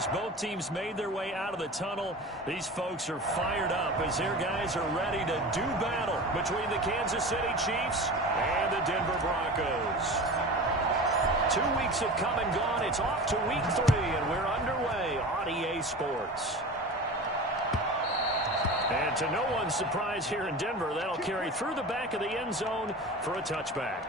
as both teams made their way out of the tunnel. These folks are fired up as their guys are ready to do battle between the Kansas City Chiefs and the Denver Broncos. 2 weeks have come and gone. It's off to week 3, and we're underway on EA Sports. And to no one's surprise here in Denver, that'll carry through the back of the end zone for a touchback.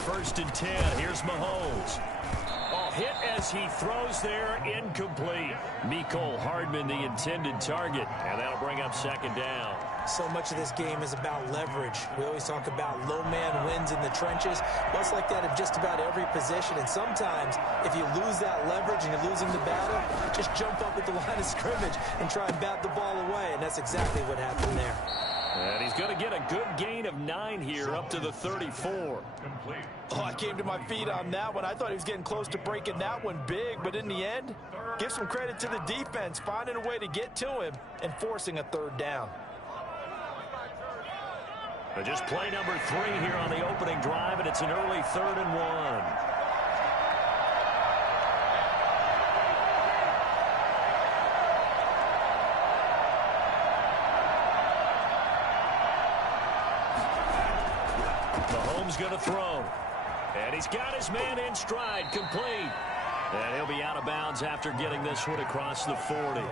First and 10. Here's Mahomes. Oh, hit as he throws there. Incomplete. Mecole Hardman, the intended target. And that'll bring up second down. So much of this game is about leverage. We always talk about low man wins in the trenches. Well, it's like that in just about every position. And sometimes, if you lose that leverage and you're losing the battle, just jump up at the line of scrimmage and try and bat the ball away. And that's exactly what happened there. And he's going to get a good gain of 9 here up to the 34. Oh, I came to my feet on that one. I thought he was getting close to breaking that one big, but in the end, give some credit to the defense, finding a way to get to him and forcing a third down. But just play number 3 here on the opening drive, and it's an early 3rd and 1. Going to throw, and he's got his man in stride, complete, and he'll be out of bounds after getting this one across the 40. They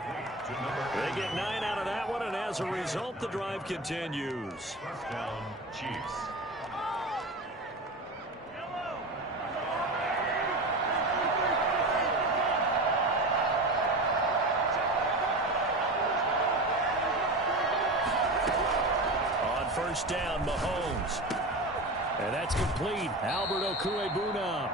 get 9 out of that one, and as a result, the drive continues. First down, Chiefs. On first down, Mahomes. And that's complete. Albert Okwuegbunam.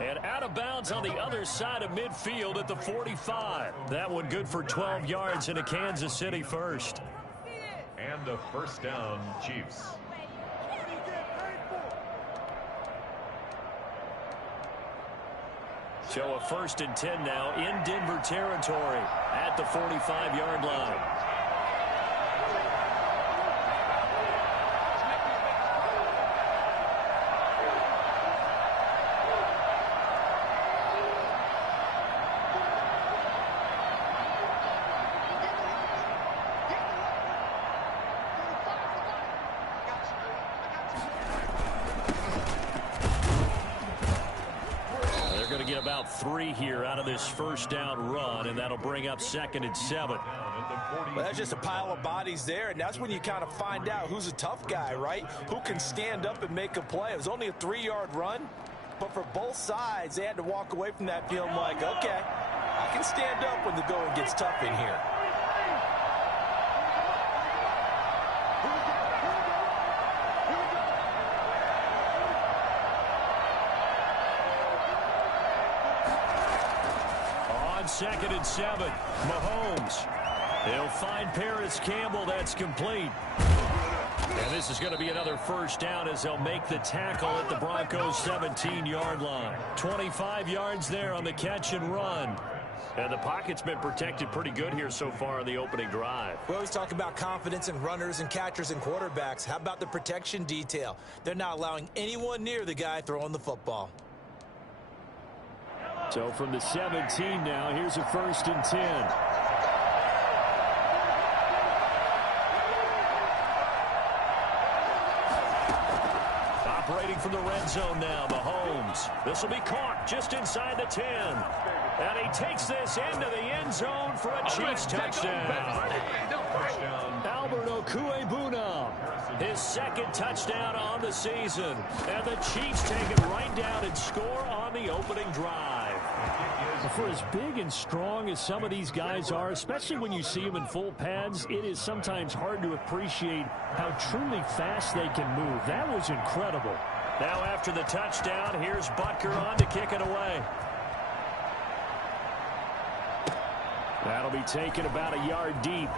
And out of bounds on the other side of midfield at the 45. That one good for 12 yards and a Kansas City first. And a first down, Chiefs. So a 1st and 10 now in Denver territory at the 45-yard line. Get about 3 here out of this first down run, and that'll bring up 2nd and 7. Well, that's just a pile of bodies there, and that's when you kind of find out who's a tough guy, right? Who can stand up and make a play. It was only a 3-yard run, but for both sides, they had to walk away from that feeling like, okay, I can stand up when the going gets tough in here. Second and 7. Mahomes. He'll find Paris Campbell. That's complete. And this is going to be another first down as they'll make the tackle at the Broncos' 17-yard line. 25 yards there on the catch and run. And the pocket's been protected pretty good here so far on the opening drive. We always talk about confidence in runners and catchers and quarterbacks. How about the protection detail? They're not allowing anyone near the guy throwing the football. So from the 17 now, here's a 1st and 10. Operating from the red zone now, Mahomes. This will be caught just inside the 10. And he takes this into the end zone for a Chiefs touchdown. Albert Okwuegbunam, his 2nd touchdown on the season. And the Chiefs take it right down and score on the opening drive. For as big and strong as some of these guys are, especially when you see them in full pads, it is sometimes hard to appreciate how truly fast they can move. That was incredible. Now after the touchdown, here's Butker on to kick it away. That'll be taken about a yard deep.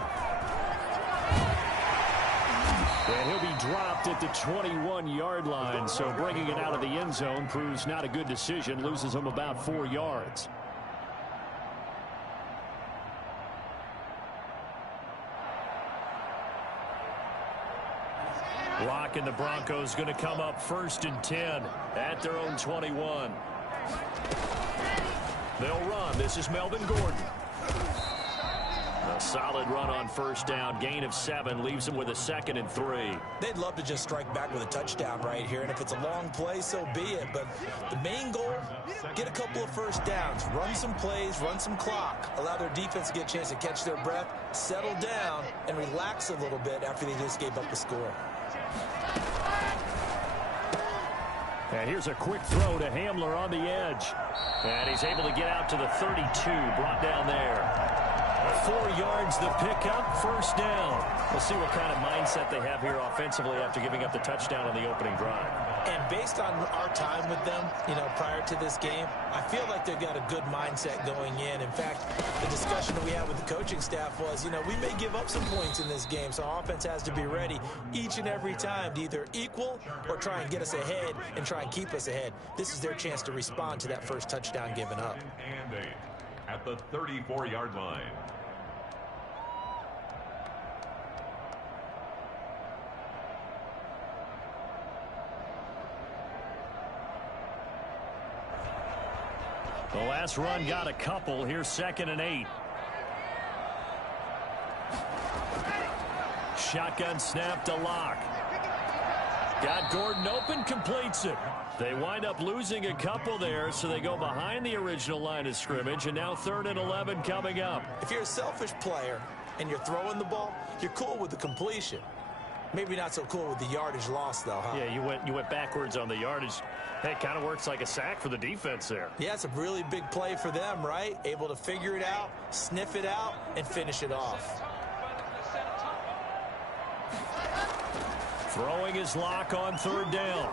And he'll be dropped at the 21-yard line, so bringing it out of the end zone proves not a good decision, loses him about 4 yards. Lock and the Broncos going to come up 1st and 10 at their own 21. They'll run. This is Melvin Gordon. A solid run on 1st down. Gain of 7 leaves them with a 2nd and 3. They'd love to just strike back with a touchdown right here, and if it's a long play, so be it. But the main goal, get a couple of 1st downs, run some plays, run some clock, allow their defense to get a chance to catch their breath, settle down, and relax a little bit after they just gave up the score. And here's a quick throw to Hamler on the edge. And he's able to get out to the 32, brought down there. 4 yards the pickup, 1st down. We'll see what kind of mindset they have here offensively after giving up the touchdown on the opening drive. And based on our time with them, prior to this game, I feel like they've got a good mindset going in. In fact, the discussion that we had with the coaching staff was, we may give up some points in this game, so our offense has to be ready each and every time to either equal or try and get us ahead and try and keep us ahead. This is their chance to respond to that first touchdown given up. And 8 at the 34-yard line. The last run got a couple. Here's 2nd and 8. Shotgun snap to Lock. Got Gordon open, completes it. They wind up losing a couple there, so they go behind the original line of scrimmage, and now 3rd and 11 coming up. If you're a selfish player and you're throwing the ball, you're cool with the completion. Maybe not so cool with the yardage loss, though, huh? Yeah, you went backwards on the yardage. Hey, it kind of works like a sack for the defense there. Yeah, it's a really big play for them, right? Able to figure it out, sniff it out, and finish it off. Throwing his Lock on 3rd down.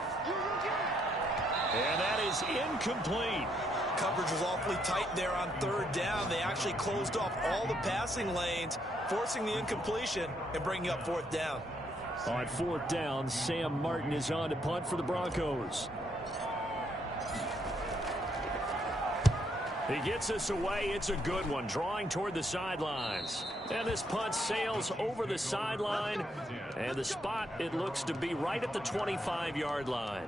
And that is incomplete. Coverage was awfully tight there on 3rd down. They actually closed off all the passing lanes, forcing the incompletion and bringing up 4th down. On 4th down, Sam Martin is on to punt for the Broncos. He gets us away. It's a good one, drawing toward the sidelines. And this punt sails over the sideline. And the spot, it looks to be right at the 25-yard line.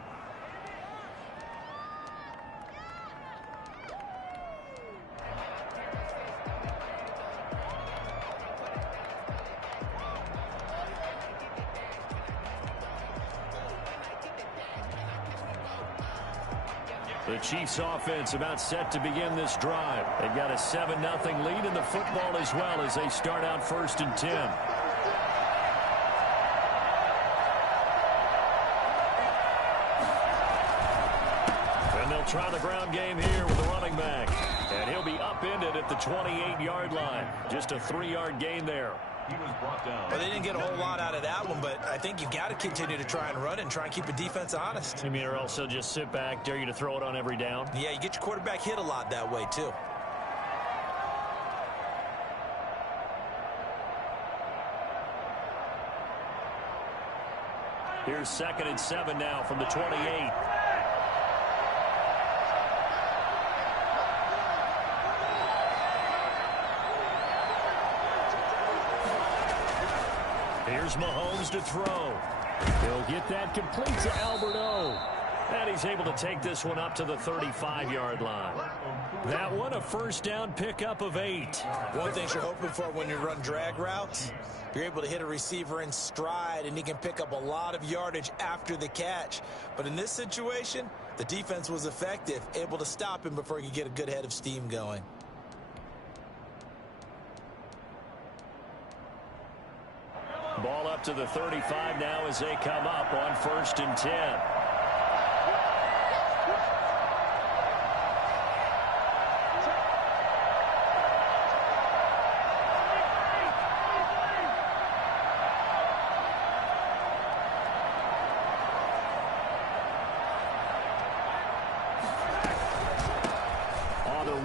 The Chiefs offense about set to begin this drive. They've got a 7-0 lead in the football as well as they start out 1st and 10. And they'll try the ground game here with the running back. And he'll be upended at the 28-yard line. Just a 3-yard gain there. He was brought down. Well, they didn't get a whole lot out of that one, but I think you've got to continue to try and run and try and keep the defense honest. You mean, or else they'll just sit back, dare you to throw it on every down? Yeah, you get your quarterback hit a lot that way, too. Here's 2nd and 7 now from the 28. Here's Mahomes to throw. He'll get that complete to Alberto. And he's able to take this one up to the 35-yard line. That one, a 1st down pickup of 8. One thing you're hoping for when you run drag routes, you're able to hit a receiver in stride, and he can pick up a lot of yardage after the catch. But in this situation, the defense was effective, able to stop him before he could get a good head of steam going. Ball up to the 35 now as they come up on 1st and 10.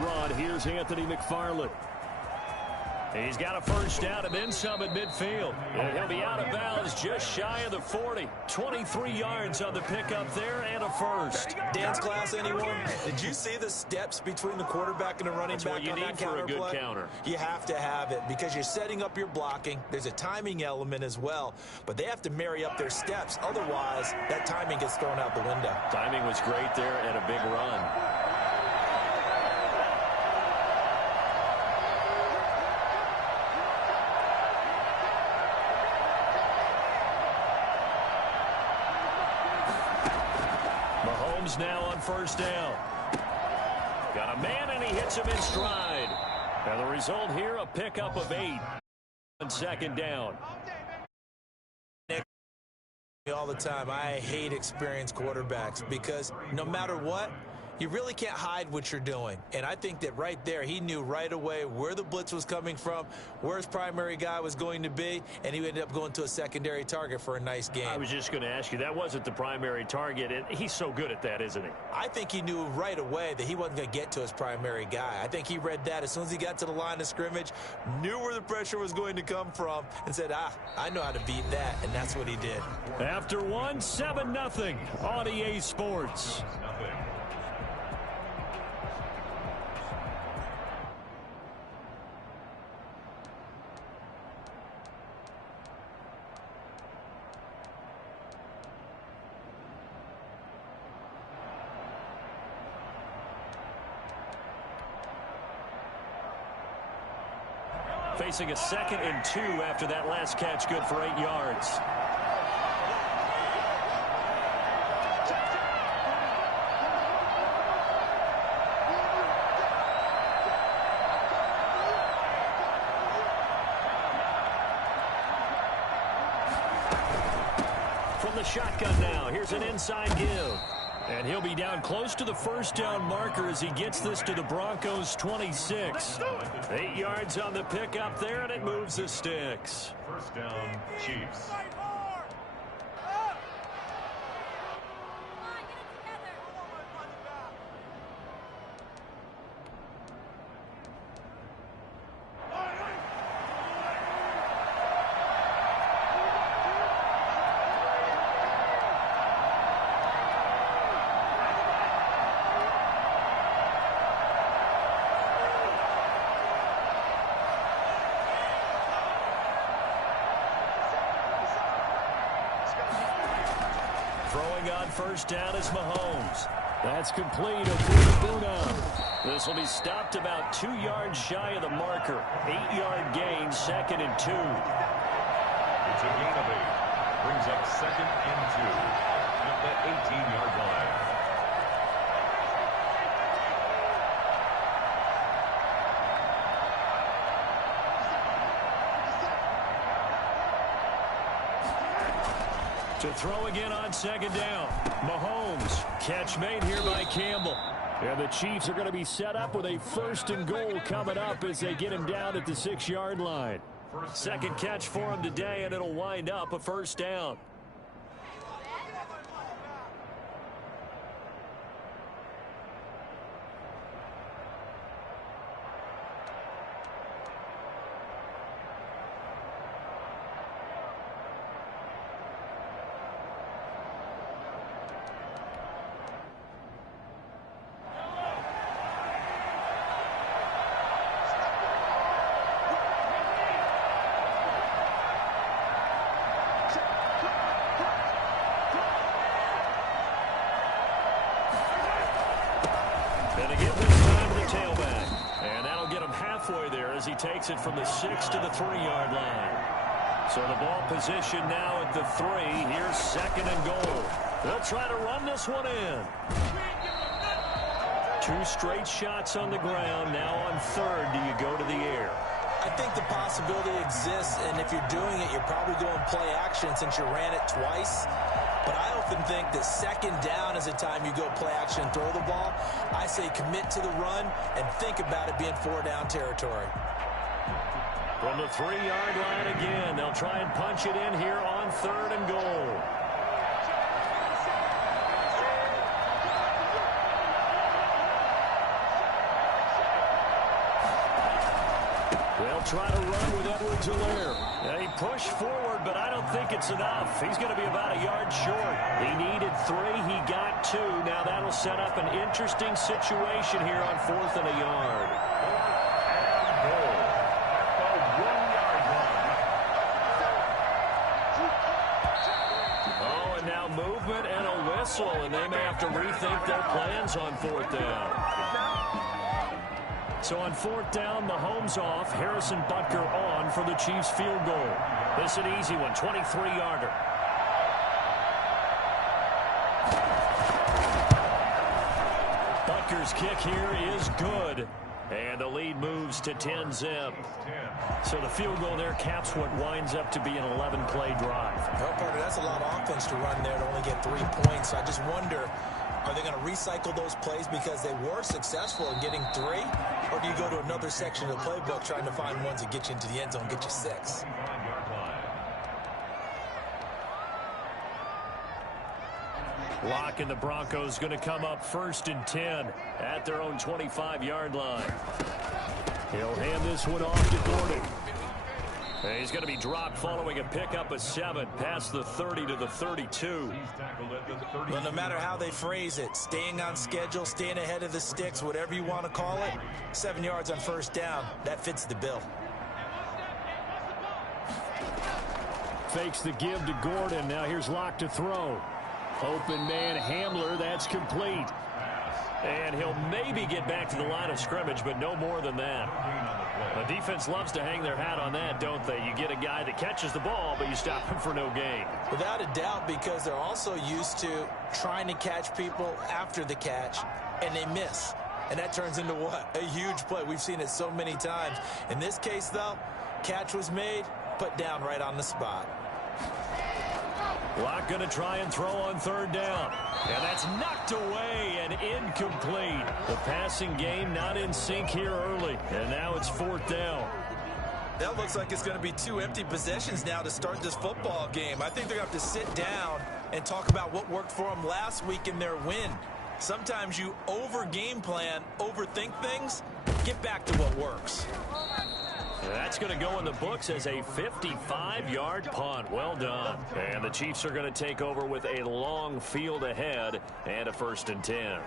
run. Here's Anthony McFarland. He's got a first down and then some at midfield. And he'll be out of bounds just shy of the 40. 23 yards on the pickup there and a first. Dance class, anyone? Did you see the steps between the quarterback and the running That's back what you on need that for counter a good play? counter. You have to have it because you're setting up your blocking. There's a timing element as well, but they have to marry up their steps. Otherwise, that timing gets thrown out the window. Timing was great there and a big run. Mahomes now on first down. Got a man, and he hits him in stride. And the result here, a pickup of 8 on second down. All the time, I hate experienced quarterbacks because no matter what, you really can't hide what you're doing. And I think that right there, he knew right away where the blitz was coming from, where his primary guy was going to be, and he ended up going to a secondary target for a nice game. I was just going to ask you, that wasn't the primary target, and he's so good at that, isn't he? I think he knew right away that he wasn't going to get to his primary guy. I think he read that as soon as he got to the line of scrimmage, knew where the pressure was going to come from, and said, I know how to beat that, and that's what he did. After 7-0 on EA Sports. Facing a 2nd and 2 after that last catch, good for 8 yards. From the shotgun now, here's an inside give. And he'll be down close to the first down marker as he gets this to the Broncos 26. 8 yards on the pickup there, and it moves the sticks. First down, Chiefs. Throwing on first down is Mahomes. That's complete. This will be stopped about 2 yards shy of the marker. 8-yard gain, 2nd and 2. It's a gain of 8. Brings up 2nd and 2 at the 18-yard line. To throw again on 2nd down. Mahomes. Catch made here by Campbell. And the Chiefs are going to be set up with a 1st and goal coming up as they get him down at the 6-yard line. Second catch for him today, and it'll wind up a first down. And again this time to the tailback. And that'll get him halfway there as he takes it from the 6 to the 3-yard line. So the ball position now at the 3. Here's 2nd and goal. They'll try to run this one in. 2 straight shots on the ground. Now on 3rd, do you go to the air? I think the possibility exists, and if you're doing it, you're probably going play action since you ran it twice. But I often think that 2nd down is the time you go play action and throw the ball. I say commit to the run and think about it being 4-down territory. From the 3-yard line again, they'll try and punch it in here on 3rd and goal. They'll try to run with Edwards-Helaire. Yeah, he pushed forward, but I don't think it's enough. He's going to be about a yard short. He needed 3. He got 2. Now that'll set up an interesting situation here on 4th and a yard. 4th and goal at the 1-yard line. Oh, and now movement and a whistle, and they may have to rethink their plans on 4th down. So on 4th down, Mahomes off, Harrison Butker on for the Chiefs field goal. This is an easy one, 23-yarder. Butker's kick here is good. And the lead moves to 10-zip. So the field goal there caps what winds up to be an 11-play drive. Well, Parker, that's a lot of offense to run there to only get 3 points. I just wonder, are they going to recycle those plays because they were successful in getting 3? Or do you go to another section of the playbook trying to find ones that get you into the end zone, get you 6? Locke and the Broncos going to come up 1st and 10 at their own 25-yard line. He'll hand this one off to Gordon. And he's going to be dropped following a pickup of 7 past the 30 to the 32. Well, no matter how they phrase it, staying on schedule, staying ahead of the sticks, whatever you want to call it, 7 yards on 1st down, that fits the bill. Fakes the give to Gordon. Now here's Locke to throw. Open man Hamler, that's complete. And he'll maybe get back to the line of scrimmage, but no more than that. The defense loves to hang their hat on that, don't they? You get a guy that catches the ball, but you stop him for no gain. Without a doubt, because they're also used to trying to catch people after the catch, and they miss. And that turns into what? A huge play. We've seen it so many times. In this case, though, catch was made, put down right on the spot. Locke going to try and throw on 3rd down. And that's knocked away and incomplete. The passing game not in sync here early. And now it's 4th down. That looks like it's going to be 2 empty possessions now to start this football game. I think they're going to have to sit down and talk about what worked for them last week in their win. Sometimes you over-game plan, overthink things, get back to what works. That's going to go in the books as a 55-yard punt. Well done. And the Chiefs are going to take over with a long field ahead and a 1st and 10.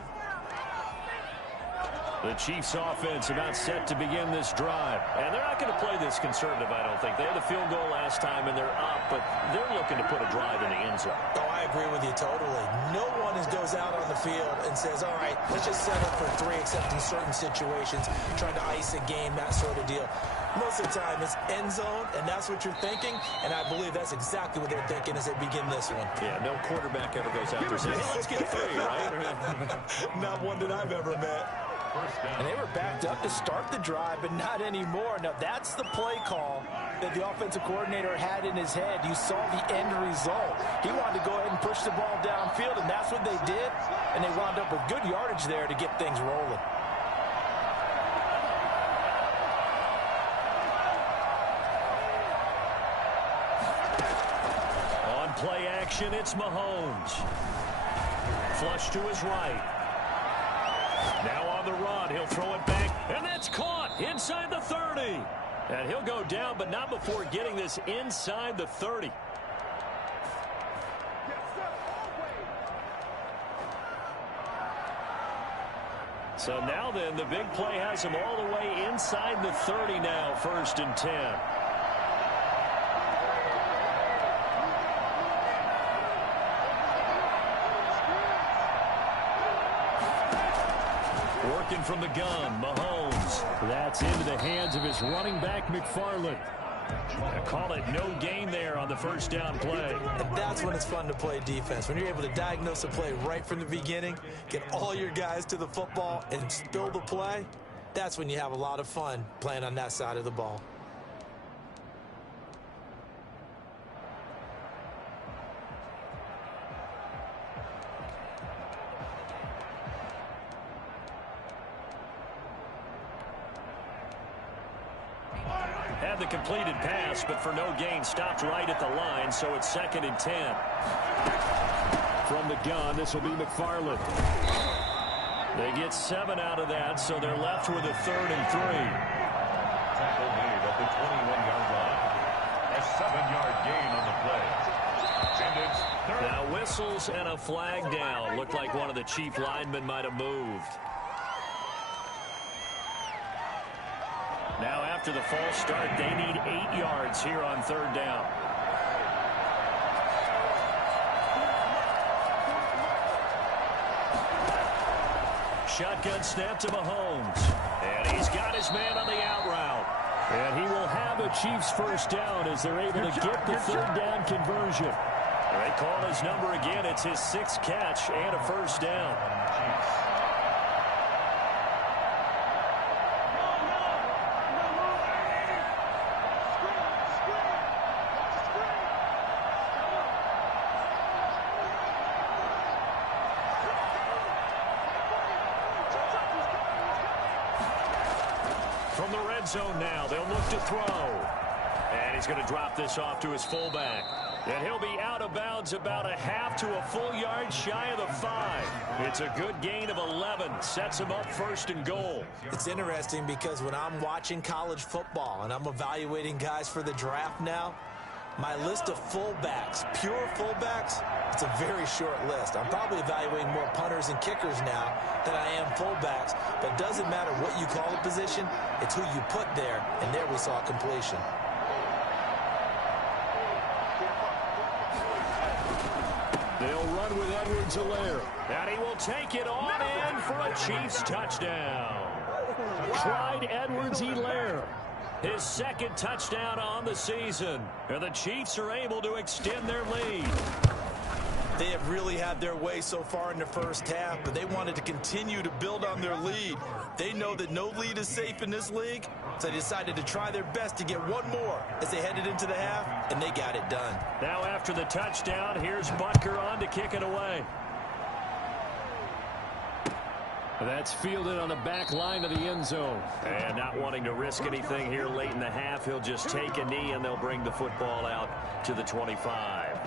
The Chiefs offense about set to begin this drive. And they're not going to play this conservative, I don't think. They had the field goal last time, and they're up, but they're looking to put a drive in the end zone. Oh, I agree with you totally. No one goes out on the field and says, all right, let's just set up for 3, except in certain situations, trying to ice a game, that sort of deal. Most of the time, it's end zone, and that's what you're thinking, and I believe that's exactly what they're thinking as they begin this one. Yeah, no quarterback ever goes out there saying, hey, let's get 3, right? Not one that I've ever met. And they were backed up to start the drive, but not anymore. Now, that's the play call that the offensive coordinator had in his head. You saw the end result. He wanted to go ahead and push the ball downfield, and that's what they did, and they wound up with good yardage there to get things rolling. On play action, it's Mahomes. Flush to his right. Now on the run, he'll throw it back, and that's caught inside the 30. And he'll go down, but not before getting this inside the 30. So now then, the big play has him all the way inside the 30 now, 1st and 10. Working from the gun, Mahomes. That's into the hands of his running back, McFarland. Call it no gain there on the 1st down play. And that's when it's fun to play defense. When you're able to diagnose a play right from the beginning, get all your guys to the football, and spill the play, that's when you have a lot of fun playing on that side of the ball. Had the completed pass, but for no gain, stopped right at the line, so it's 2nd and 10. From the gun, this will be McFarland. They get 7 out of that, so they're left with a 3rd and 3. tackle made at the 21-yard line. A 7-yard gain on the play. And it's third. Now whistles and a flag down. Looked like one of the Chief linemen might have moved. Now after the false start, they need 8 yards here on third down. Shotgun snap to Mahomes. And he's got his man on the out route. And he will have a Chiefs first down as they're able to get the third down conversion. They call his number again. It's his 6th catch and a first down. From the red zone now, they'll look to throw. And he's going to drop this off to his fullback. And he'll be out of bounds about a half to a full yard shy of the 5. It's a good gain of 11. Sets him up first and goal. It's interesting because when I'm watching college football and I'm evaluating guys for the draft now, my list of fullbacks, pure fullbacks, it's a very short list. I'm probably evaluating more punters and kickers now than I am fullbacks. But it doesn't matter what you call a position, it's who you put there. And there we saw completion. They'll run with Edwards-Helaire. And he will take it on in for a Chiefs touchdown. Clyde Edwards-Helaire. His 2nd touchdown on the season. And the Chiefs are able to extend their lead. They have really had their way so far in the first half, but they wanted to continue to build on their lead. They know that no lead is safe in this league, so they decided to try their best to get one more as they headed into the half, and they got it done. Now after the touchdown, here's Butker on to kick it away. That's fielded on the back line of the end zone. And not wanting to risk anything here late in the half, he'll just take a knee and they'll bring the football out to the 25.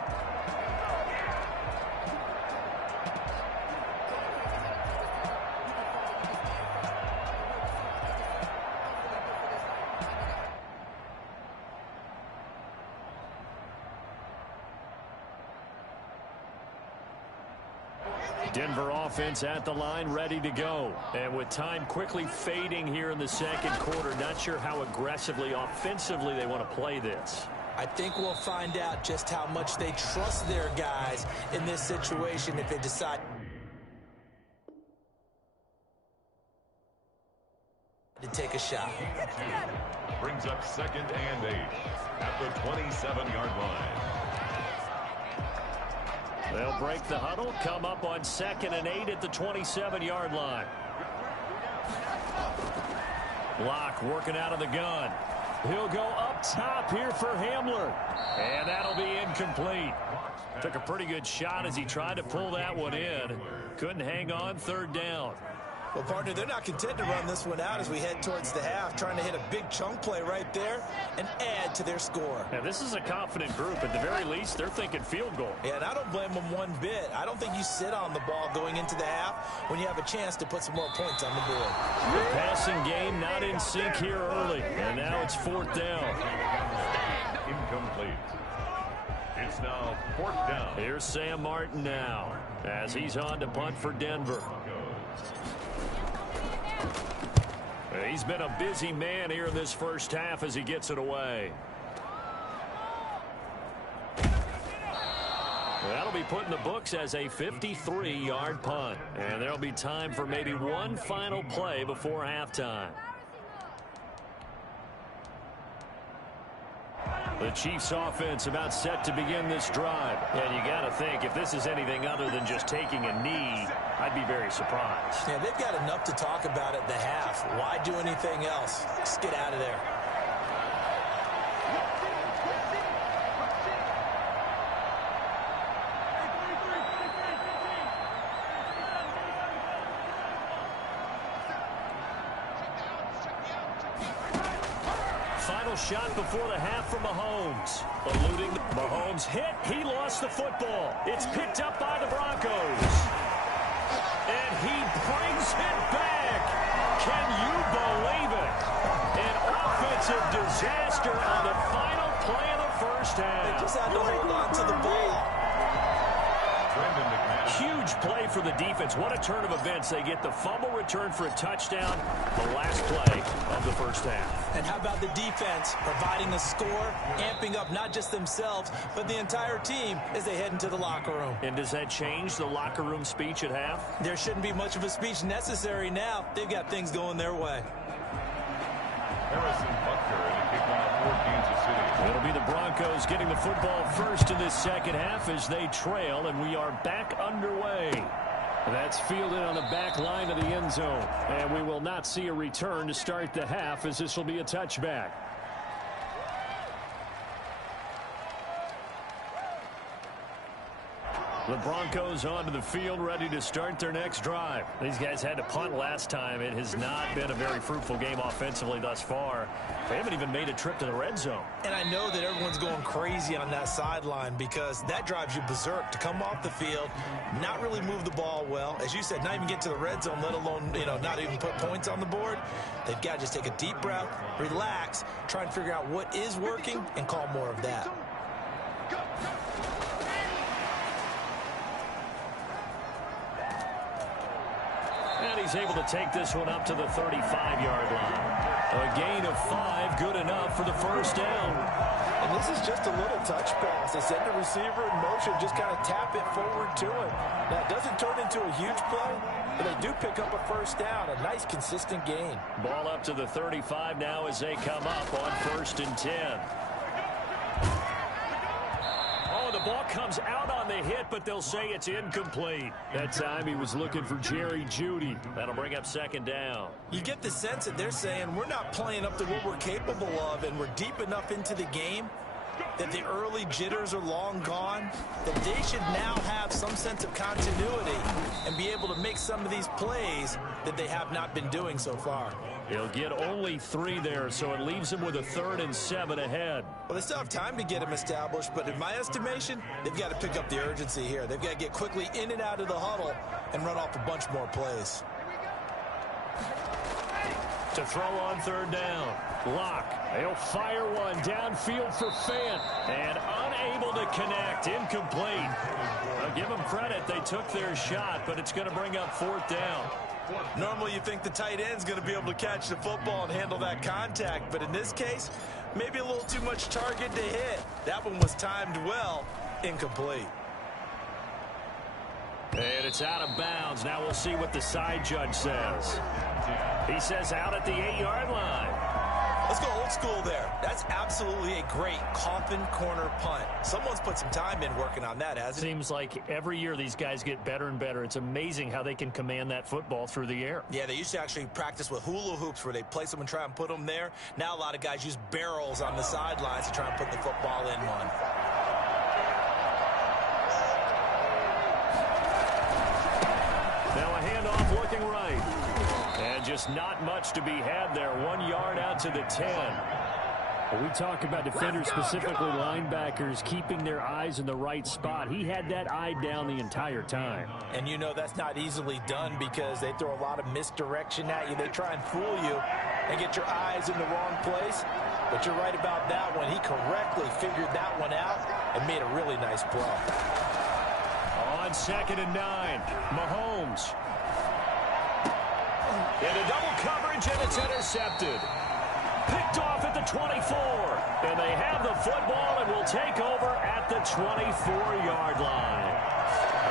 Denver offense at the line, ready to go. And with time quickly fading here in the second quarter, not sure how aggressively, offensively they want to play this. I think we'll find out just how much they trust their guys in this situation if they decide to take a shot. Brings up 2nd and 8 at the 27-yard line. They'll break the huddle, come up on 2nd and 8 at the 27-yard line. Block working out of the gun. He'll go up top here for Hamler. And that'll be incomplete. Took a pretty good shot as he tried to pull that one in. Couldn't hang on, 3rd down. Well, partner, they're not content to run this one out as we head towards the half, trying to hit a big chunk play right there and add to their score. Now, this is a confident group. At the very least, they're thinking field goal. Yeah, and I don't blame them one bit. I don't think you sit on the ball going into the half when you have a chance to put some more points on the board. The passing game not in sync here early, and now it's 4th down. Incomplete. It's now 4th down. Here's Sam Martin now as he's on to punt for Denver. He's been a busy man here in this first half as he gets it away. That'll be put in the books as a 53-yard punt. And there'll be time for maybe one final play before halftime. The Chiefs offense about set to begin this drive. And you got to think, if this is anything other than just taking a knee, I'd be very surprised. Yeah, they've got enough to talk about at the half. Why do anything else? Just get out of there. Final shot before the half for Mahomes. Eluding Mahomes hit. He lost the football. It's picked up by the Broncos. And he brings it back. Can you believe it? An offensive disaster on the final play of the first half. They just had to hold on to the ball. Huge play for the defense. What a turn of events. They get the fumble return for a touchdown, the last play of the first half. And how about the defense providing a score, amping up not just themselves, but the entire team as they head into the locker room. And does that change the locker room speech at half? There shouldn't be much of a speech necessary now. They've got things going their way. Harrison Butker in the kickoff for Kansas City. It'll be the Broncos getting the football first in this second half as they trail, and we are back underway. That's fielded on the back line of the end zone. And we will not see a return to start the half, as this will be a touchback. The Broncos onto the field, ready to start their next drive. These guys had to punt last time. It has not been a very fruitful game offensively thus far. They haven't even made a trip to the red zone. And I know that everyone's going crazy on that sideline because that drives you berserk to come off the field, not really move the ball well. As you said, not even get to the red zone, let alone, not even put points on the board. They've got to just take a deep breath, relax, try and figure out what is working and call more of that. And he's able to take this one up to the 35-yard line. A gain of 5, good enough for the first down. And this is just a little touch pass. They send the receiver in motion, just kind of tap it forward to him. Now, it doesn't turn into a huge play, but they do pick up a first down. A nice, consistent gain. Ball up to the 35 now as they come up on 1st and 10. Oh, the ball comes out on the hit, but they'll say it's incomplete. That time he was looking for Jerry Jeudy. That'll bring up 2nd down. You get the sense that they're saying we're not playing up to what we're capable of, and we're deep enough into the game that the early jitters are long gone, that they should now have some sense of continuity and be able to make some of these plays that they have not been doing so far. He'll get only 3 there, so it leaves him with a 3rd and 7 ahead. Well, they still have time to get him established, but in my estimation, they've got to pick up the urgency here. They've got to get quickly in and out of the huddle and run off a bunch more plays. To throw on 3rd down. Locke. He'll fire one downfield for Fant. And unable to connect. Incomplete. I'll give them credit. They took their shot, but it's going to bring up 4th down. Normally you think the tight end's going to be able to catch the football and handle that contact, but in this case, maybe a little too much target to hit. That one was timed well. Incomplete. And it's out of bounds. Now we'll see what the side judge says. He says out at the 8-yard line. Let's go old school there. That's absolutely a great coffin corner punt. Someone's put some time in working on that, hasn't it? Seems like every year these guys get better and better. It's amazing how they can command that football through the air. Yeah, they used to actually practice with hula hoops where they place them and try and put them there. Now a lot of guys use barrels on the sidelines to try and put the football in one. Now a handoff looking right. And just not much to be had there. 1 yard out to the 10. When we talk about defenders, specifically linebackers, keeping their eyes in the right spot. He had that eye down the entire time. And that's not easily done because they throw a lot of misdirection at you. They try and fool you and get your eyes in the wrong place. But you're right about that one. He correctly figured that one out and made a really nice play. On 2nd and 9, Mahomes. Into double coverage, and it's intercepted. Picked off at the 24. And they have the football and will take over at the 24-yard line.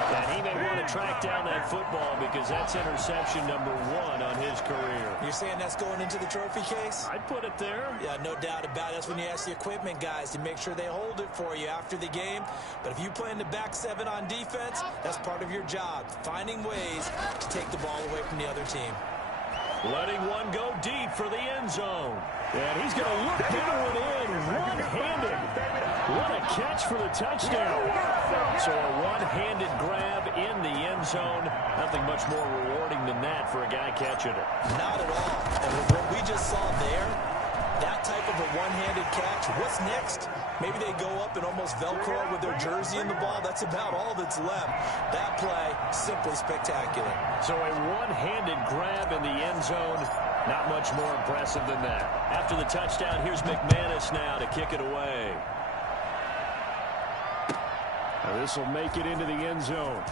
And he may want to track down that football because that's interception number 1 on his career. You're saying that's going into the trophy case? I'd put it there. Yeah, no doubt about it. That's when you ask the equipment guys to make sure they hold it for you after the game. But if you play in the back 7 on defense, that's part of your job, finding ways to take the ball away from the other team. Letting one go deep for the end zone. And he's going to look that one in one-handed. What a catch for the touchdown. So a one-handed grab in the end zone. Nothing much more rewarding than that for a guy catching it. Not at all. And with what we just saw there, that type of a one-handed catch, what's next? Maybe they go up and almost Velcro with their jersey in the ball. That's about all that's left. That play, simply spectacular. So a one-handed grab in the end zone. Not much more impressive than that. After the touchdown, here's McManus now to kick it away. This will make it into the end zone.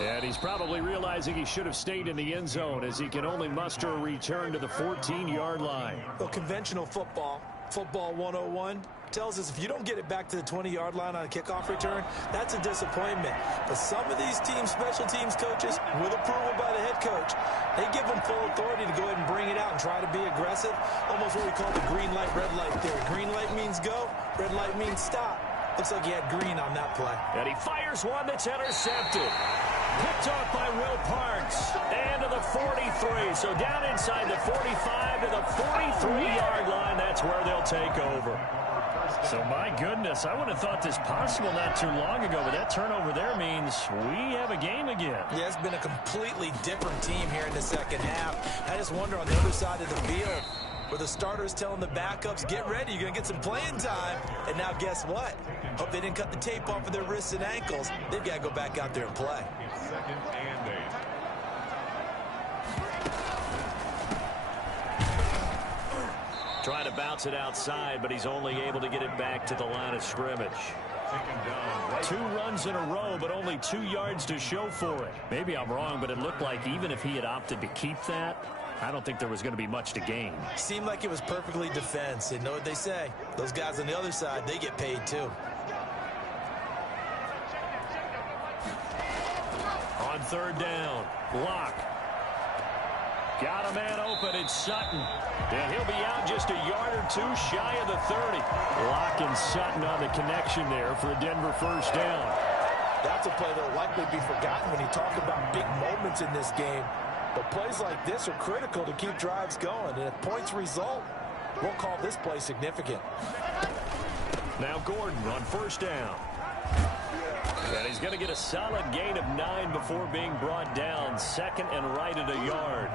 And he's probably realizing he should have stayed in the end zone as he can only muster a return to the 14-yard line. Well, conventional football 101, tells us if you don't get it back to the 20-yard line on a kickoff return, that's a disappointment. But some of these teams, special teams coaches, with approval by the head coach, they give them full authority to go ahead and bring it out and try to be aggressive. Almost what we call the green light, red light theory. Green light means go, red light means stop. Looks like he had green on that play. And he fires one that's intercepted. Picked off by Will Parks. And to the 43. So down inside the 45 to the 43-yard line. That's where they'll take over. So, my goodness, I would have thought this possible not too long ago, but that turnover there means we have a game again. Yeah, it's been a completely different team here in the second half. I just wonder on the other side of the field, where the starters telling the backups, get ready, you're going to get some playing time. And now guess what? Hope they didn't cut the tape off of their wrists and ankles. They've got to go back out there and play. Second and 8. Trying to bounce it outside, but he's only able to get it back to the line of scrimmage. Two runs in a row, but only 2 yards to show for it. Maybe I'm wrong, but it looked like even if he had opted to keep that, I don't think there was going to be much to gain. Seemed like it was perfectly defense. And know what they say? Those guys on the other side, they get paid too. On third down, Locke. Got a man open. It's Sutton. And he'll be out just a yard or two shy of the 30. Locke and Sutton on the connection there for a Denver first down. That's a play that will likely be forgotten when you talk about big moments in this game. But plays like this are critical to keep drives going. And if points result, we'll call this play significant. Now Gordon on first down. And he's going to get a solid gain of 9 before being brought down. Second and right at a yard.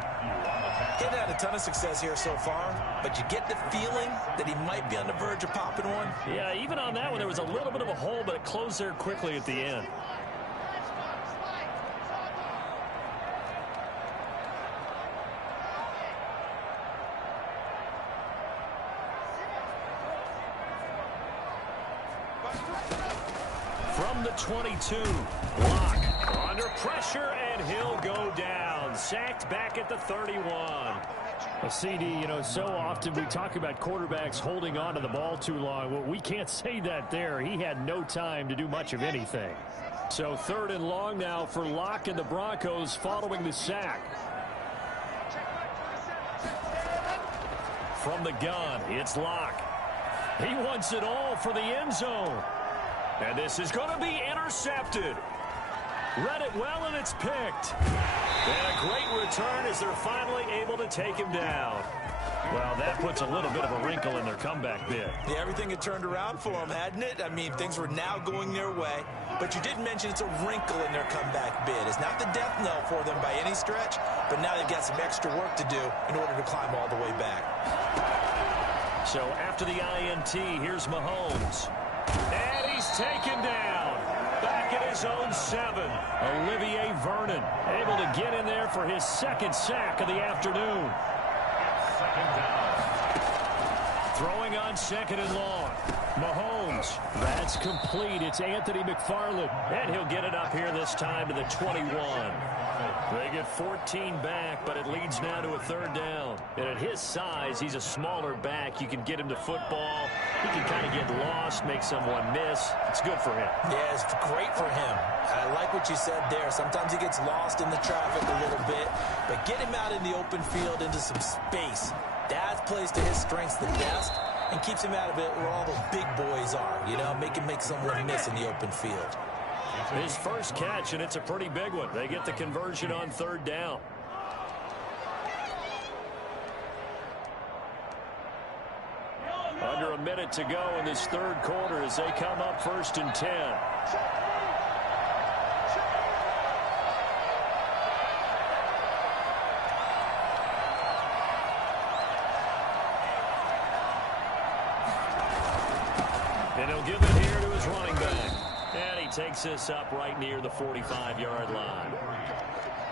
He hasn't had a ton of success here so far, but you get the feeling that he might be on the verge of popping one. Yeah, even on that one, there was a little bit of a hole, but it closed there quickly at the end. From the 22, Locke under pressure, and he'll go down. Sacked back at the 31. Well, CD, you know, so often we talk about quarterbacks holding on to the ball too long. Well, we can't say that there. He had no time to do much of anything. So third and long now for Locke and the Broncos following the sack. From the gun, it's Locke. He wants it all for the end zone. And this is going to be intercepted. Read it well, and it's picked. And a great return as they're finally able to take him down. Well, that puts a little bit of a wrinkle in their comeback bid. Yeah, everything had turned around for them, hadn't it? I mean, things were now going their way. But you did mention it's a wrinkle in their comeback bid. It's not the death knell for them by any stretch, but now they've got some extra work to do in order to climb all the way back. So after the INT, here's Mahomes. And he's taken down. Back at his own 7. Olivier Vernon able to get in there for his second sack of the afternoon. Second down. Throwing on second and long. Mahomes. That's complete. It's Anthony McFarland. And he'll get it up here this time to the 21. They get 14 back, but it leads now to a third down. And at his size, he's a smaller back. You can get him to football. He can kind of get lost, make someone miss. It's good for him. Yeah, it's great for him. I like what you said there. Sometimes he gets lost in the traffic a little bit, but get him out in the open field into some space. That plays to his strengths the best and keeps him out of it where all the big boys are, you know, make someone miss in the open field. His first catch, and it's a pretty big one. They get the conversion on third down. Under a minute to go in this third quarter as they come up first and 10. And he'll give it here to his running back. And he takes this up right near the 45-yard line.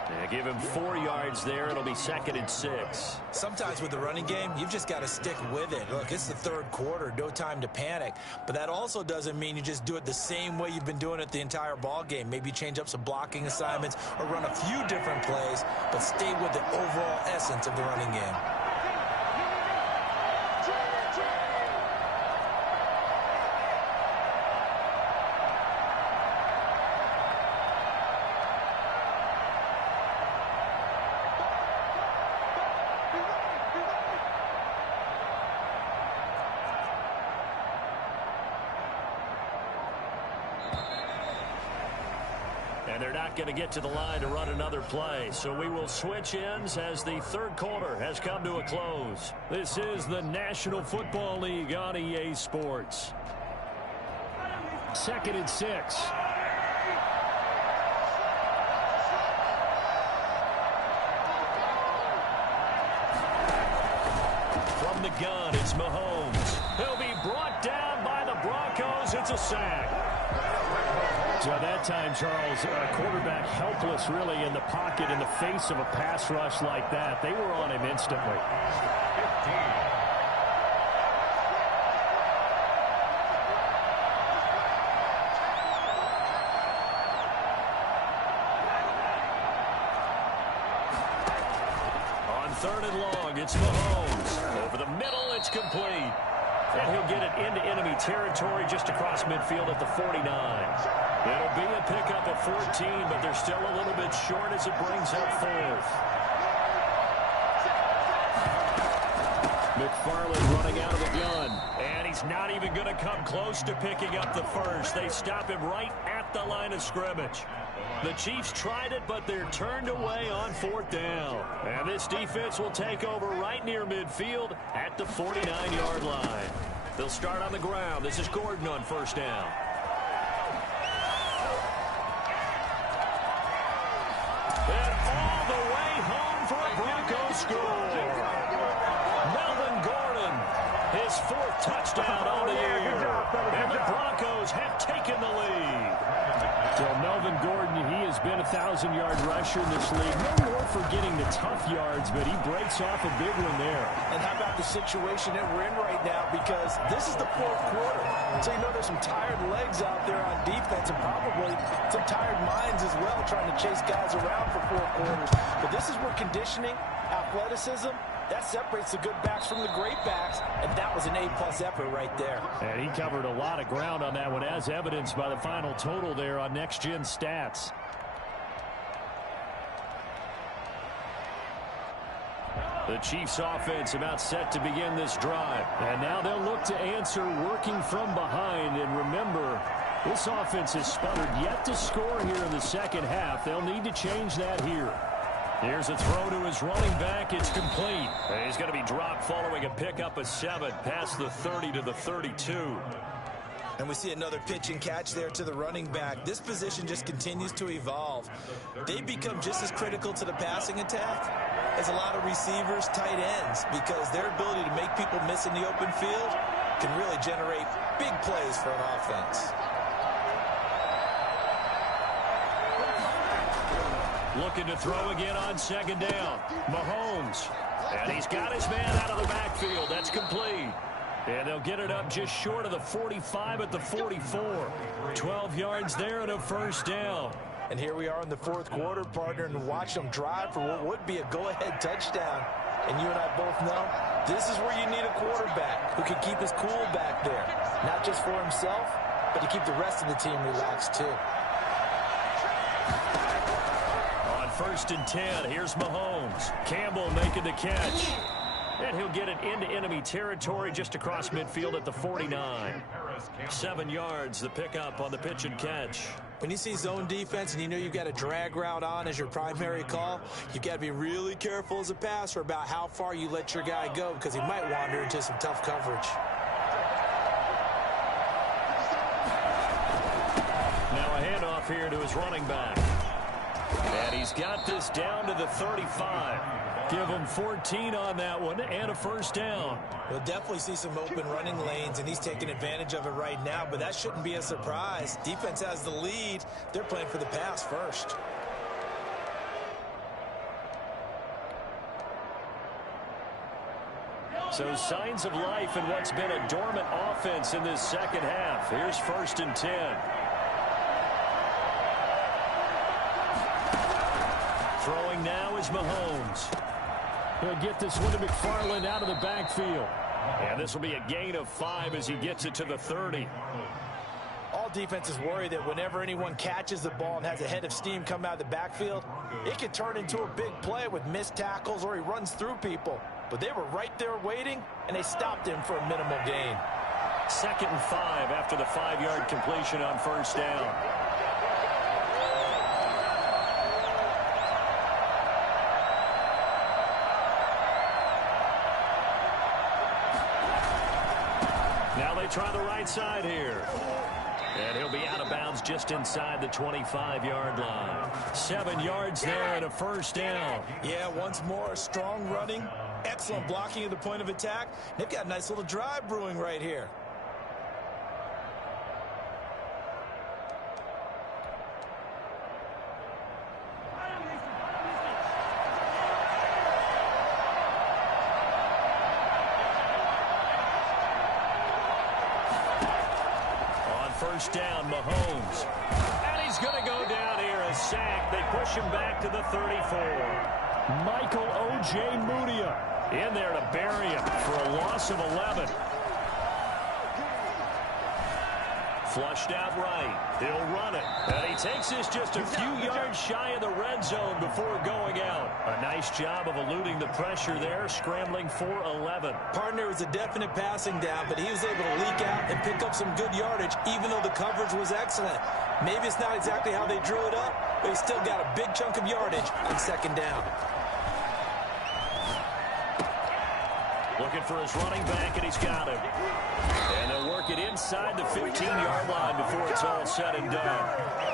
Yeah, give him 4 yards there. It'll be 2nd and 6. Sometimes with the running game, you've just got to stick with it. Look, it's the third quarter, no time to panic. But that also doesn't mean you just do it the same way you've been doing it the entire ball game. Maybe change up some blocking assignments or run a few different plays, but stay with the overall essence of the running game. And they're not going to get to the line to run another play. So we will switch ends as the third quarter has come to a close. This is the National Football League on EA Sports. 2nd and 6. From the gun, it's Mahomes. He'll be brought down by the Broncos. It's a sack. So at that time, Charles, quarterback helpless really in the pocket in the face of a pass rush like that. They were on him instantly. 15. On 3rd and long, it's Mahomes. Over the middle, it's complete. And he'll get it into enemy territory just across midfield at the 49. It'll be a pickup of 14, but they're still a little bit short as it brings up 4th. McFarland running out of the gun. And he's not even going to come close to picking up the first. They stop him right at the line of scrimmage. The Chiefs tried it, but they're turned away on 4th down. And this defense will take over right near midfield at the 49-yard line. They'll start on the ground. This is Gordon on 1st down. And all the way home for a Broncos score. Melvin Gordon, his 4th touchdown on the year. And the Broncos have taken the lead. So Melvin Gordon, he has been a 1,000-yard rusher in this league. No more for getting the tough yards, but he breaks off a big one there. And how about the situation that we're in right now? Because this is the 4th quarter. So you know there's some tired legs out there on defense and probably some tired minds as well trying to chase guys around for 4 quarters. But this is where conditioning, athleticism, that separates the good backs from the great backs, and that was an A-plus effort right there. And he covered a lot of ground on that one, as evidenced by the final total there on Next Gen Stats. The Chiefs offense about set to begin this drive. And now they'll look to answer working from behind. And remember, this offense has sputtered yet to score here in the second half. They'll need to change that here. Here's a throw to his running back. It's complete. And he's going to be dropped following a pickup of 7 past the 30 to the 32. And we see another pitch and catch there to the running back. This position just continues to evolve. They become just as critical to the passing attack as a lot of receivers, tight ends, because their ability to make people miss in the open field can really generate big plays for an offense. Looking to throw again on 2nd down. Mahomes. And he's got his man out of the backfield. That's complete. And they'll get it up just short of the 45 at the 44. 12 yards there and a 1st down. And here we are in the 4th quarter, partner, and watch them drive for what would be a go-ahead touchdown. And you and I both know this is where you need a quarterback who can keep his cool back there. Not just for himself, but to keep the rest of the team relaxed too. On 1st and 10, here's Mahomes. Campbell making the catch. And he'll get it into enemy territory just across midfield at the 49. 7 yards, the pickup on the pitch and catch. When you see zone defense and you know you've got a drag route on as your primary call, you've got to be really careful as a passer about how far you let your guy go because he might wander into some tough coverage. Now a handoff here to his running back. And he's got this down to the 35. Give him 14 on that one and a 1st down. We'll definitely see some open running lanes, and he's taking advantage of it right now, but that shouldn't be a surprise. Defense has the lead. They're playing for the pass first. So signs of life in what's been a dormant offense in this second half. Here's 1st and 10. Throwing now is Mahomes. He'll get this one to McFarland out of the backfield. And this will be a gain of 5 as he gets it to the 30. All defenses worry that whenever anyone catches the ball and has a head of steam come out of the backfield, it could turn into a big play with missed tackles or he runs through people. But they were right there waiting, and they stopped him for a minimal gain. 2nd and 5 after the 5-yard completion on 1st down. Now they try the right side here. And he'll be out of bounds just inside the 25-yard line. 7 yards there and a 1st down. Yeah, once more, strong running, excellent blocking at the point of attack. They've got a nice little drive brewing right here. First down, Mahomes. And he's going to go down here, a sack. They push him back to the 34. Michael O.J. Mudia in there to bury him for a loss of 11. Flushed out right. He'll run it. And he takes this just a few yards shy of the red zone before going out. A nice job of eluding the pressure there, scrambling for 11. Partner was a definite passing down, but he was able to leak out and pick up some good yardage, even though the coverage was excellent. Maybe it's not exactly how they drew it up, but he still got a big chunk of yardage on 2nd down. Looking for his running back, and he's got him. And they'll work it inside the 15-yard line before it's all said and done.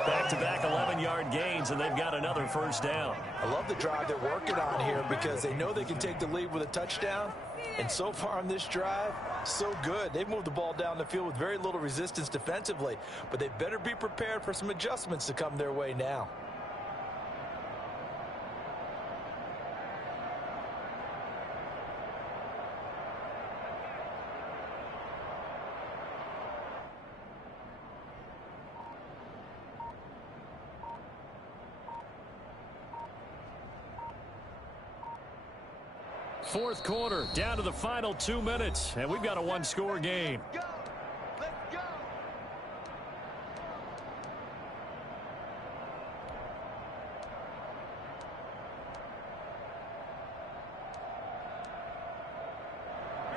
Back-to-back 11-yard gains, and they've got another 1st down. I love the drive they're working on here because they know they can take the lead with a touchdown. And so far on this drive, so good. They've moved the ball down the field with very little resistance defensively, but they better be prepared for some adjustments to come their way now. Fourth quarter, down to the final 2 minutes, and we've got a one-score game. Let's go.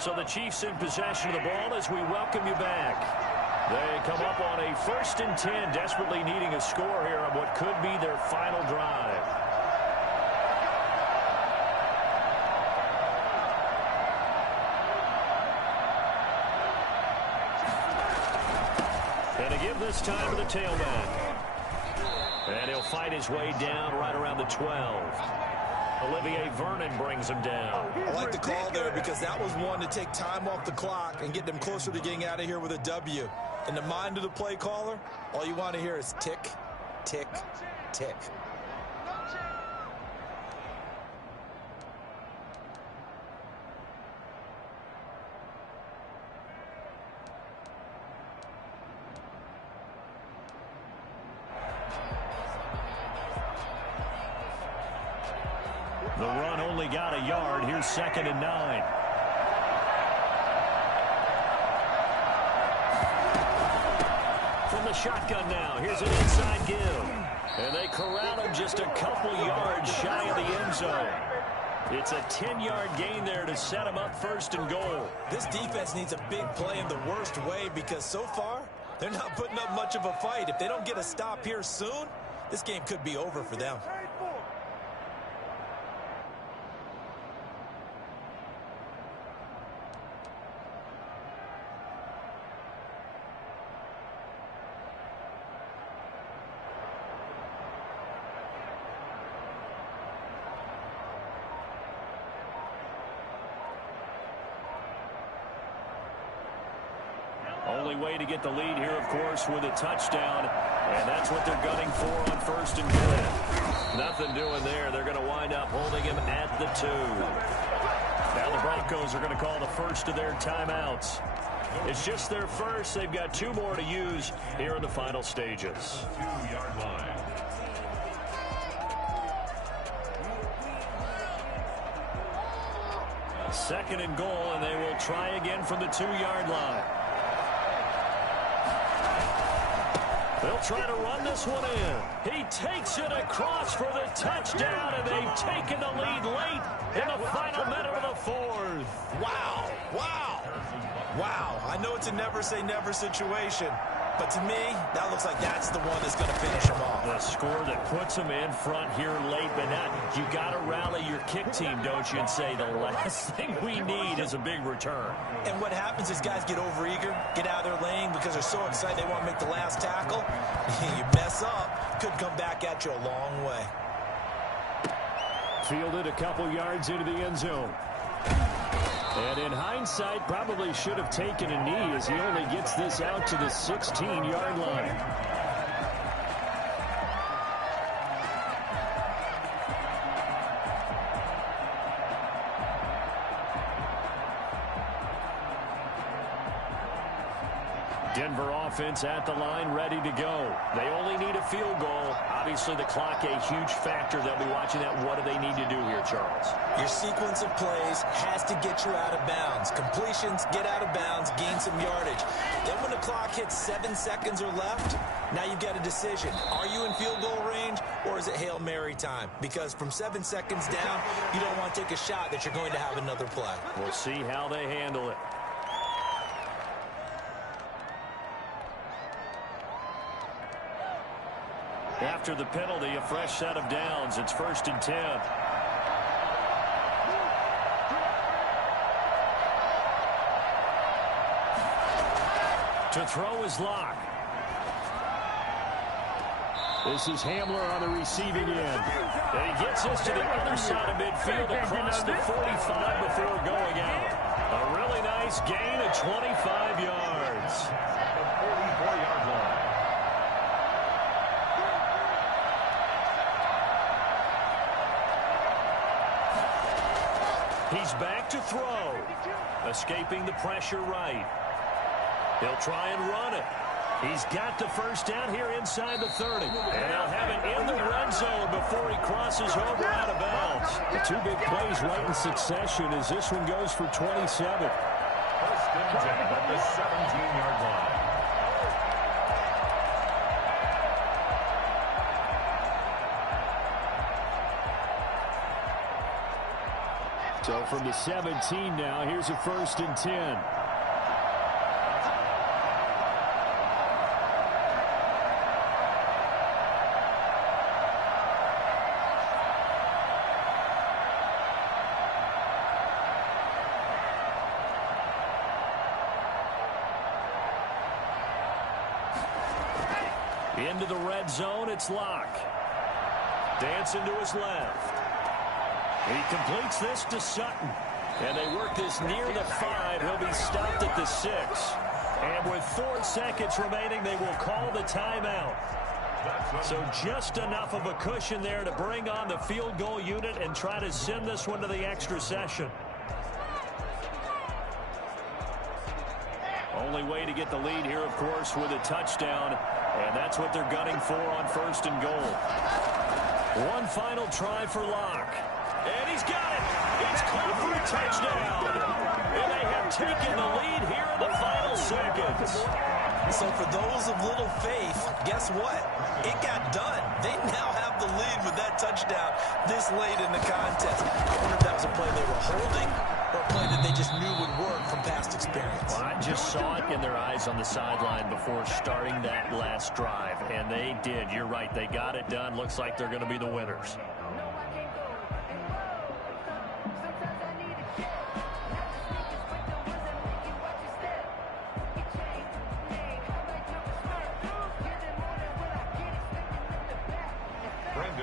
So the Chiefs in possession of the ball as we welcome you back. They come up on a 1st and 10, desperately needing a score here on what could be their final drive. And to give this time to the tailback. And he'll fight his way down right around the 12. Olivier Vernon brings him down. I like the call there because that was one to take time off the clock and get them closer to getting out of here with a W. In the mind of the play caller, all you want to hear is tick, tick, tick. The run only got a yard. Here's 2nd and 9. From the shotgun now, here's an inside give. And they corral him just a couple yards shy of the end zone. It's a 10-yard gain there to set him up 1st and goal. This defense needs a big play in the worst way because so far, they're not putting up much of a fight. If they don't get a stop here soon, this game could be over for them. Only way to get the lead here, of course, with a touchdown. And that's what they're gunning for on 1st and 10. Nothing doing there. They're going to wind up holding him at the 2. Now the Broncos are going to call the first of their timeouts. It's just their first. They've got 2 more to use here in the final stages. 2-yard line. Second and goal, and they will try again from the 2-yard line. They'll try to run this one in. He takes it across for the touchdown, and they've taken the lead late in the final minute of the 4th. Wow. Wow. Wow. I know it's a never-say-never situation, but to me, that looks like that's the one that's going to finish him off. The score that puts them in front here late, but now you got to rally your kick team, don't you, and say the last thing we need is a big return. And what happens is guys get overeager, get out of their lane because they're so excited they want to make the last tackle. You mess up, could come back at you a long way. Fielded a couple yards into the end zone. And in hindsight, probably should have taken a knee as he only gets this out to the 16-yard line. Denver offense at the line, ready to go. They only need a field goal. Obviously, the clock a huge factor. They'll be watching that. What do they need to do here, Charles? Your sequence of plays has to get you out of bounds. Completions, get out of bounds, gain some yardage. Then when the clock hits 7 seconds or left, now you've got a decision. Are you in field goal range, or is it Hail Mary time? Because from 7 seconds down, you don't want to take a shot that you're going to have another play. We'll see how they handle it. After the penalty, a fresh set of downs. It's 1st and 10. To throw is Locke. This is Hamler on the receiving end. And he gets us to the other side of midfield across the 45 before going out. A really nice gain of 25 yards. The 44-yard line. He's back to throw. Escaping the pressure right. He'll try and run it. He's got the first down here inside the 30. And they'll have it in the red zone before he crosses over out of bounds. The 2 big plays right in succession as this one goes for 27. 1st and 10 at the 17-yard line. So from the 17 now, here's a 1st and 10. Into the red zone, it's Locke. Dancing to his left. He completes this to Sutton. And they work this near the 5. He'll be stopped at the 6. And with 4 seconds remaining, they will call the timeout. So just enough of a cushion there to bring on the field goal unit and try to send this one to the extra session. Only way to get the lead here, of course, with a touchdown. And that's what they're gunning for on 1st and goal. One final try for Locke. And he's got it. It's caught for a touchdown. And they have taken the lead here in the final seconds. So for those of little faith, guess what? It got done. They now have the lead with that touchdown this late in the contest. I wonder if that was a play they were holding or a play that they just knew would work from past experience. Well, I just saw it in their eyes on the sideline before starting that last drive, and they did. You're right. They got it done. Looks like they're going to be the winners.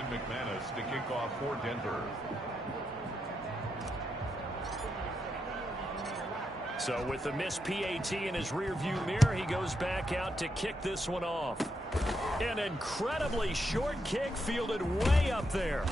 McManus to kick off for Denver. So with the missed PAT in his rearview mirror, he goes back out to kick this one off. An incredibly short kick fielded way up there.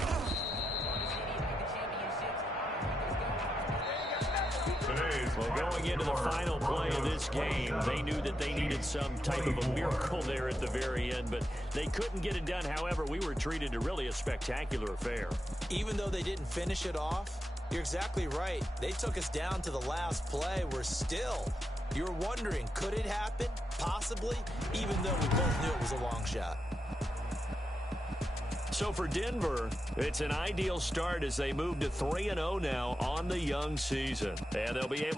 today's Well, going into the final play of this game, they knew that they needed some type of a miracle there at the very end, but they couldn't get it done. However, we were treated to really a spectacular affair. Even though they didn't finish it off, you're exactly right. They took us down to the last play. We're still, you're wondering, could it happen? Possibly, even though we both knew it was a long shot. So for Denver, it's an ideal start as they move to 3-0 now on the young season. And they'll be able